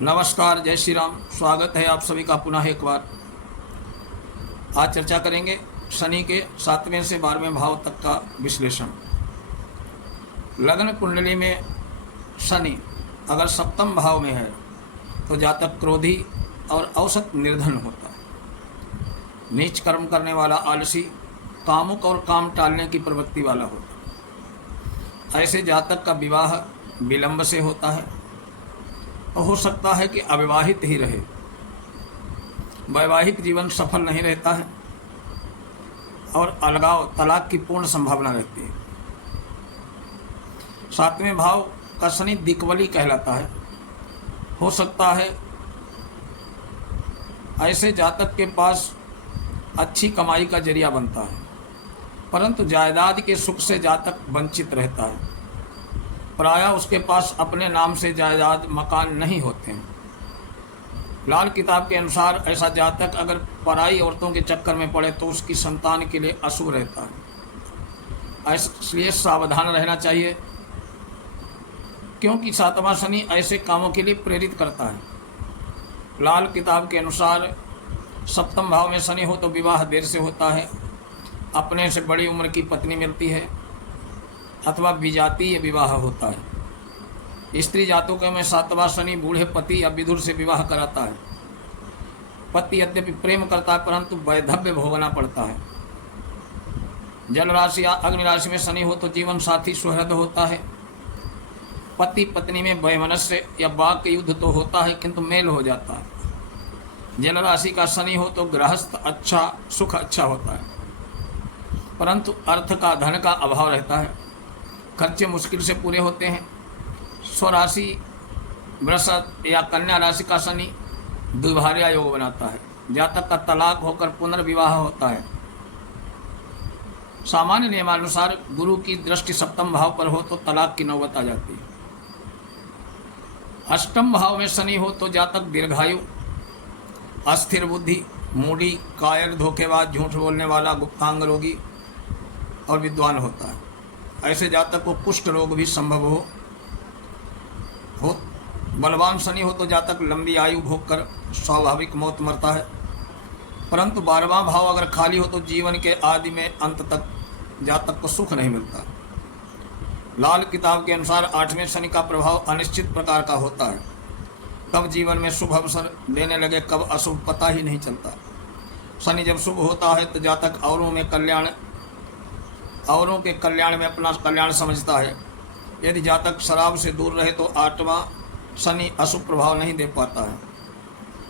नमस्कार, जय श्री राम। स्वागत है आप सभी का पुनः एक बार। आज चर्चा करेंगे शनि के 7वें से 12वें भाव तक का विश्लेषण। लग्न कुंडली में शनि अगर सप्तम भाव में है तो जातक क्रोधी और औसत निर्धन होता है। नीच कर्म करने वाला, आलसी, कामुक और काम टालने की प्रवृत्ति वाला होता है। ऐसे जातक का विवाह विलंब से होता है। हो सकता है कि अविवाहित ही रहे, वैवाहिक जीवन सफल नहीं रहता है और अलगाव, तलाक की पूर्ण संभावना रहती है। 7वें भाव का शनि दिक्वली कहलाता है। हो सकता है ऐसे जातक के पास अच्छी कमाई का जरिया बनता है, परंतु जायदाद के सुख से जातक वंचित रहता है। प्रायः उसके पास अपने नाम से जायदाद, मकान नहीं होते हैं। लाल किताब के अनुसार ऐसा जातक अगर पराई औरतों के चक्कर में पड़े तो उसकी संतान के लिए अशुभ रहता है। इसलिए सावधान रहना चाहिए, क्योंकि 7वां शनि ऐसे कामों के लिए प्रेरित करता है। लाल किताब के अनुसार सप्तम भाव में शनि हो तो विवाह देर से होता है, अपने से बड़ी उम्र की पत्नी मिलती है अथवा विजातीय विवाह होता है। स्त्री जातकों में 7वां शनि बूढ़े पति या विधुर से विवाह कराता है। पति यद्यपि प्रेम करता है परंतु वैधव्य भोगना पड़ता है। जल राशि या अग्नि राशि में शनि हो तो जीवन साथी सुहृद होता है। पति पत्नी में वैमनस्य या वाक युद्ध तो होता है किंतु मेल हो जाता है। जल राशि का शनि हो तो गृहस्थ अच्छा, सुख अच्छा होता है, परंतु अर्थ का, धन का अभाव रहता है। खर्चे मुश्किल से पूरे होते हैं। स्वराशि वृषभ या कन्या राशि का शनि द्विभार्या योग बनाता है। जातक का तलाक होकर पुनर्विवाह होता है। सामान्य नियमानुसार गुरु की दृष्टि सप्तम भाव पर हो तो तलाक की नौबत आ जाती है। अष्टम भाव में शनि हो तो जातक दीर्घायु, अस्थिर बुद्धि, मूढ़ी, कायर, धोखेबाज, झूठ बोलने वाला, गुप्तांग रोगी और विद्वान होता है। ऐसे जातक को कुष्ठ रोग भी संभव हो। बलवान शनि हो तो जातक लंबी आयु भोग कर स्वाभाविक मौत मरता है, परंतु 12वां भाव अगर खाली हो तो जीवन के आदि में अंत तक जातक को सुख नहीं मिलता। लाल किताब के अनुसार 8वें शनि का प्रभाव अनिश्चित प्रकार का होता है। कब जीवन में शुभ अवसर देने लगे, कब अशुभ, पता ही नहीं चलता। शनि जब शुभ होता है तो जातक औरों के कल्याण में अपना कल्याण समझता है। यदि जातक शराब से दूर रहे तो 8वां शनि अशुभ प्रभाव नहीं दे पाता है।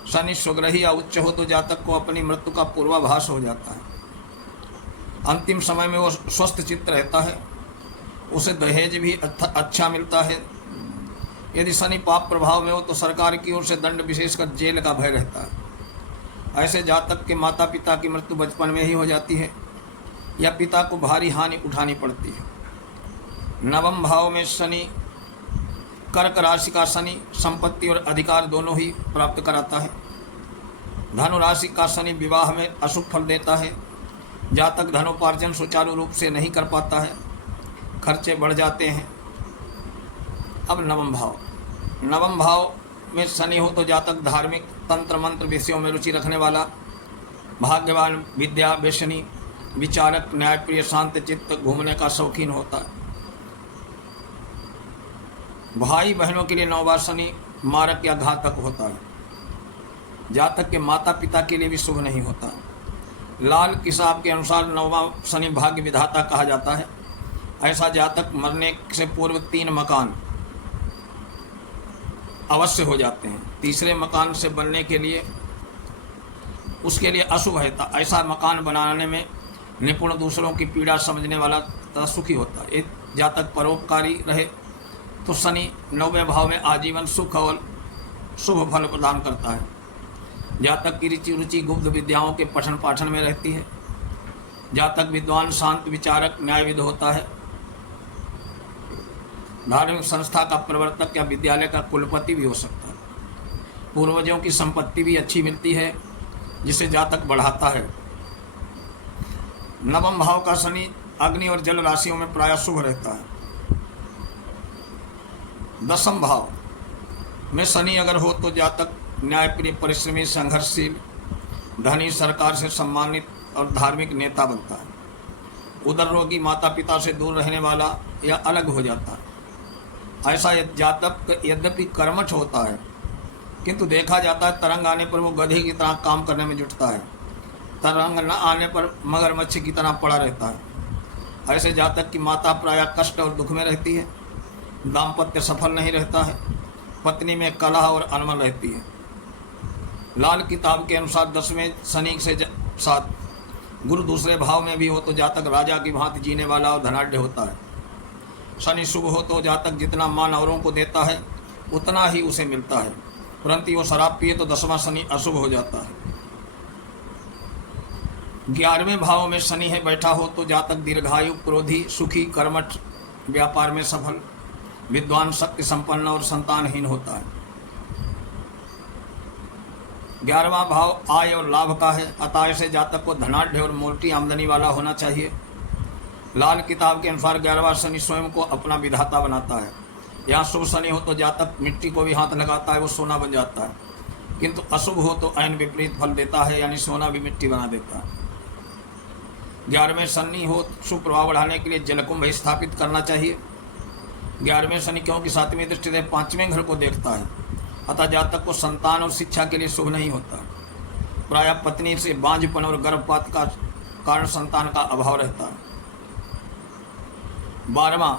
शनि स्वग्रही या उच्च हो तो जातक को अपनी मृत्यु का पूर्वाभास हो जाता है। अंतिम समय में वो स्वस्थ चित्त रहता है, उसे दहेज भी अच्छा मिलता है। यदि शनि पाप प्रभाव में हो तो सरकार की ओर से दंड, विशेषकर जेल का भय रहता है। ऐसे जातक के माता पिता की मृत्यु बचपन में ही हो जाती है या पिता को भारी हानि उठानी पड़ती है। 9वें भाव में शनि, कर्क राशि का शनि संपत्ति और अधिकार दोनों ही प्राप्त कराता है। धनु राशि का शनि विवाह में अशुभ फल देता है। जातक धनोपार्जन सुचारू रूप से नहीं कर पाता है, खर्चे बढ़ जाते हैं। अब 9वें भाव में शनि हो तो जातक धार्मिक, तंत्र मंत्र विषयों में रुचि रखने वाला, भाग्यवान, विद्या व्यसनी, विचारक, न्यायप्रिय, शांत चित्त, घूमने का शौकीन होता है। भाई बहनों के लिए 9वां शनि मारक या घातक होता है। जातक के माता पिता के लिए भी शुभ नहीं होता। लाल किताब के अनुसार 9वां शनि भाग्य विधाता कहा जाता है। ऐसा जातक मरने से पूर्व 3 मकान अवश्य हो जाते हैं। तीसरे मकान से बनने के लिए उसके लिए अशुभ है। ऐसा मकान बनाने में निपुण, दूसरों की पीड़ा समझने वाला तथा सुखी होता है। एक जातक परोपकारी रहे तो शनि 9वें भाव में आजीवन सुख और शुभ फल प्रदान करता है। जातक की रुचि गुप्त विद्याओं के पठन पाठन में रहती है। जातक विद्वान, शांत, विचारक, न्यायविद होता है। धार्मिक संस्था का प्रवर्तक या विद्यालय का कुलपति भी हो सकता है। पूर्वजों की संपत्ति भी अच्छी मिलती है, जिसे जातक बढ़ाता है। 9वें भाव का शनि अग्नि और जल राशियों में प्रायः शुभ रहता है। 10वां भाव में शनि अगर हो तो जातक न्यायप्रिय, परिश्रमी, संघर्षशील, धनी, सरकार से सम्मानित और धार्मिक नेता बनता है। उदर रोगी, माता पिता से दूर रहने वाला या अलग हो जाता है। ऐसा जातक यद्यपि कर्मठ होता है किंतु देखा जाता है तरंग आने पर वो गधे की तरह काम करने में जुटता है, तरंग न आने पर मगरमच्छ की तरह पड़ा रहता है। ऐसे जातक की माता प्रायः कष्ट और दुख में रहती है, दाम्पत्य सफल नहीं रहता है, पत्नी में कलह और अनमन रहती है। लाल किताब के अनुसार 10वें शनि से साथ गुरु दूसरे भाव में भी हो तो जातक राजा की भांति जीने वाला और धनाढ़ होता है। शनि शुभ हो तो जातक जितना मान औरों को देता है उतना ही उसे मिलता है, परंतु वो शराब पिए तो 10वां शनि अशुभ हो जाता है। 11वें भाव में शनि है बैठा हो तो जातक दीर्घायु, क्रोधी, सुखी, कर्मठ, व्यापार में सफल, विद्वान, शक्ति संपन्न और संतानहीन होता है। 11वां भाव आय और लाभ का है, अतः से जातक को धनाढ़ और मोटी आमदनी वाला होना चाहिए। लाल किताब के अनुसार 11वां शनि स्वयं को अपना विधाता बनाता है। यहाँ शुभ शनि हो तो जातक मिट्टी को भी हाथ लगाता है, वो सोना बन जाता है, किंतु अशुभ हो तो ऐन विपरीत फल देता है, यानी सोना भी मिट्टी बना देता है। 11वें शनि हो शुभ प्रभाव बढ़ाने के लिए जलकुंभ स्थापित करना चाहिए। 11वें शनि क्योंकि 7वीं दृष्टि से 5वें घर को देखता है, अतः जातक को संतान और शिक्षा के लिए शुभ नहीं होता। प्रायः पत्नी से बांझपन और गर्भपात का कारण संतान का अभाव रहता है। 12वां,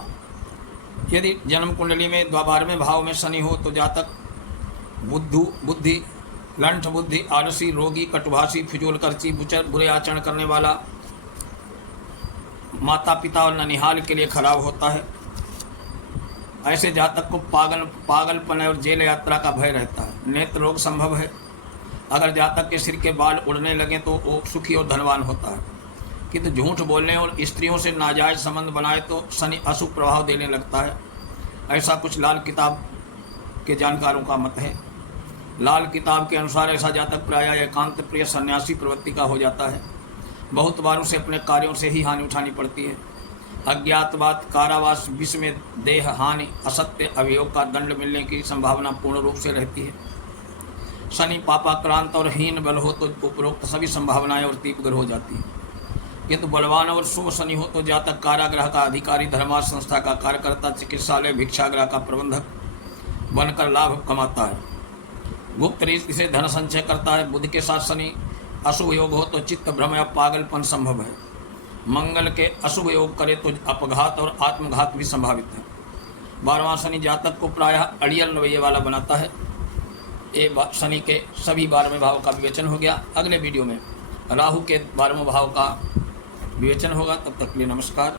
यदि जन्म कुंडली में 12वें भाव में शनि हो तो जातक बुद्धि, लंठ बुद्धि, आलसी, रोगी, कटुभाषी, फिजूल खर्ची, बुरे आचरण करने वाला, माता पिता और ननिहाल के लिए खराब होता है। ऐसे जातक को पागलपन और जेल यात्रा का भय रहता है। नेत्र रोग संभव है। अगर जातक के सिर के बाल उड़ने लगे तो वो सुखी और धनवान होता है, किंतु झूठ बोलने और स्त्रियों से नाजायज संबंध बनाए तो शनि अशुभ प्रभाव देने लगता है। ऐसा कुछ लाल किताब के जानकारों का मत है। लाल किताब के अनुसार ऐसा जातक प्रायः एकांत प्रिय सन्यासी प्रवृत्ति का हो जाता है। बहुत बार उसे अपने कार्यों से ही हानि उठानी पड़ती है। अज्ञातवास, कारावास, विष में देह हानि, असत्य अभियोग का दंड मिलने की संभावना पूर्ण रूप से रहती है। शनि पापाक्रांत और हीन बल हो तो उपरोक्त सभी संभावनाएं और तीव्र हो जाती हैं, किंतु बलवान और शुभ शनि हो तो जातक कारागृह का अधिकारी, धर्मार्थ संस्था का कार्यकर्ता, चिकित्सालय, भिक्षागृह का प्रबंधक बनकर लाभ कमाता है। गुप्त रीति से धन संचय करता है। बुध के साथ शनि अशुभ योग हो तो चित्त भ्रम या पागलपन संभव है। मंगल के अशुभ योग करे तो अपघात और आत्मघात भी संभावित है। 12वां शनि जातक को प्रायः अड़ियल रवैये वाला बनाता है। ये शनि के सभी 12वें भाव का विवेचन हो गया। अगले वीडियो में राहु के 12वें भाव का विवेचन होगा। तब तक के लिए नमस्कार।